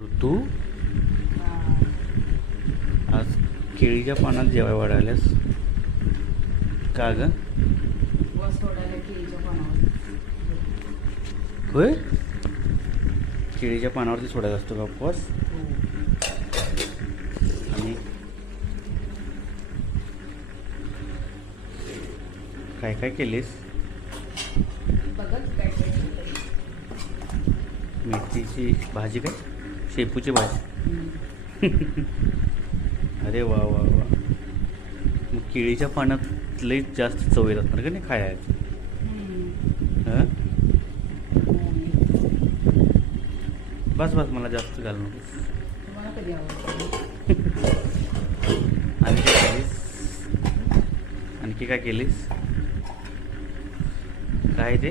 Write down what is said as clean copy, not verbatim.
तू आज केळीच्या पानात जेवाय वाढायलास का ग? होय, केळीच्या पानावरती सोडायचा असतो का उपवास? आणि काय काय केलीस? मेथीची भाजी, काय शेपूची भाजी? अरे वा वा वा. मग केळीच्या पानात लई जास्त चव येत असणार का नाही खायची? हां, बस बस, मला जास्त घाल नकोस. आणखी काय केलीस? आणखी काय केलीस? काय ते